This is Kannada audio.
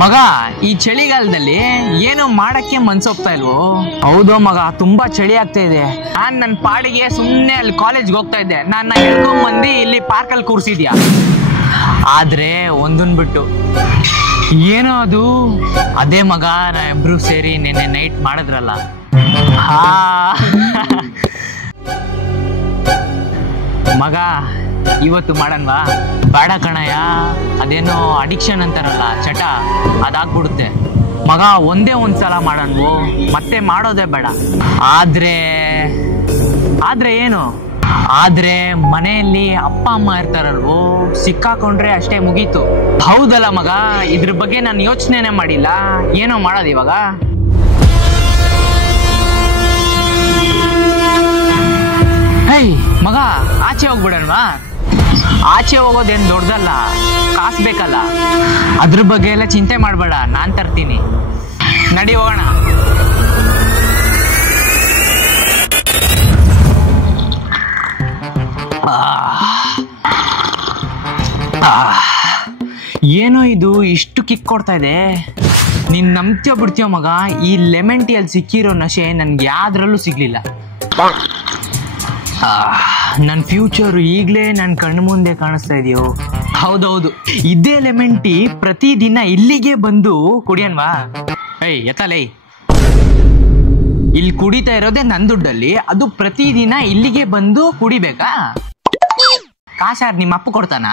ಮಗ ಈ ಚಳಿಗಾಲದಲ್ಲಿ ಏನೋ ಮಾಡಕ್ಕೆ ಮನ್ಸೋಗ್ತಾ ಇಲ್ವೋ? ಹೌದು ಮಗ, ತುಂಬಾ ಚಳಿ ಆಗ್ತಾ ಇದೆ. ನಾನ್ ನನ್ನ ಪಾಡಿಗೆ ಸುಮ್ಮನೆ ಅಲ್ಲಿ ಕಾಲೇಜ್ಗೆ ಹೋಗ್ತಾ ಇದ್ದೆ, ನನ್ನ ಹೇಳ್ಕೊಂಡ್ ಬಂದು ಇಲ್ಲಿ ಪಾರ್ಕಲ್ಲಿ ಕೂರ್ಸಿದ್ಯಾ. ಆದ್ರೆ ಒಂದನ್ ಬಿಟ್ಟು ಏನೋ ಅದು, ಅದೇ ಮಗ ಇಬ್ರು ಸೇರಿ ನಿನ್ನೆ ನೈಟ್ ಮಾಡಿದ್ರಲ್ಲ. ಮಗ ಇವತ್ತು ಮಾಡನ್ವಾ? ಬೇಡ ಕಣಯ್ಯ, ಅದೇನೋ ಅಡಿಕ್ಷನ್ ಅಂತಾರಲ್ಲ, ಚಟ, ಅದಾಗ್ಬಿಡುತ್ತೆ ಮಗ. ಒಂದೇ ಒಂದ್ಸಲ ಮಾಡನ್ವು, ಮತ್ತೆ ಮಾಡೋದೇ ಬೇಡ. ಆದ್ರೆ ಏನು? ಆದ್ರೆ ಮನೆಯಲ್ಲಿ ಅಪ್ಪ ಅಮ್ಮ ಇರ್ತಾರಲ್ವೋ, ಸಿಕ್ಕಾಕೊಂಡ್ರೆ ಅಷ್ಟೇ ಮುಗೀತು. ಹೌದಲ್ಲ ಮಗ, ಇದ್ರ ಬಗ್ಗೆ ನಾನು ಯೋಚನೆನೇ ಮಾಡಿಲ್ಲ. ಏನೋ ಮಾಡೋದು ಇವಾಗ? ಹೇ ಮಗ, ಆಚೆ ಹೋಗ್ಬಿಡಲ್ವಾ? ಆಚೆ ಹೋಗೋದೇನ್ ದೊಡ್ಡದಲ್ಲ, ಕಾಸು ಬೇಕಲ್ಲ. ಅದ್ರ ಬಗ್ಗೆ ಎಲ್ಲ ಚಿಂತೆ ಮಾಡಬೇಡ, ನಾನ್ ತರ್ತೀನಿ. ನಡಿ ಹೋಗೋಣ. ಏನೋ ಇದು ಇಷ್ಟು ಕಿಕ್ ಕೊಡ್ತಾ ಇದೆ. ನೀನ್ ನಂಬ್ತೀಯೋ ಬಿಡ್ತೀಯೋ ಮಗ, ಈ ಲೆಮನ್ ಟೀಯಲ್ಲಿ ಸಿಕ್ಕಿರೋ ನಶೆ ನನ್ಗೆ ಯಾವ್ದ್ರಲ್ಲೂ ಸಿಗ್ಲಿಲ್ಲ. ನನ್ನ ಫ್ಯೂಚರ್ ಈಗಲೇ ನನ್ನ ಕಣ್ಣು ಮುಂದೆ ಕಾಣಿಸ್ತಾ ಇದೆಯೋ? ಹೌದೌದು, ಇದೇ ಲೆಮನ್ ಟೀ ಪ್ರತಿದಿನ ಇಲ್ಲಿಗೆ ಬಂದು ಕುಡಿಯನ್ವಾ? ಏಯ್ ಎತ್ತಲೇ, ಇಲ್ಲಿ ಕುಡಿತಾ ಇರೋದೇ ನನ್ನ ದುಡ್ಡಲ್ಲಿ, ಅದು ಪ್ರತಿದಿನ ಇಲ್ಲಿಗೆ ಬಂದು ಕುಡಿಬೇಕಾ? ಕಾಸಾರ್ ನಿಮ್ಮ ಅಪ್ಪ ಕೊಡ್ತಾನ?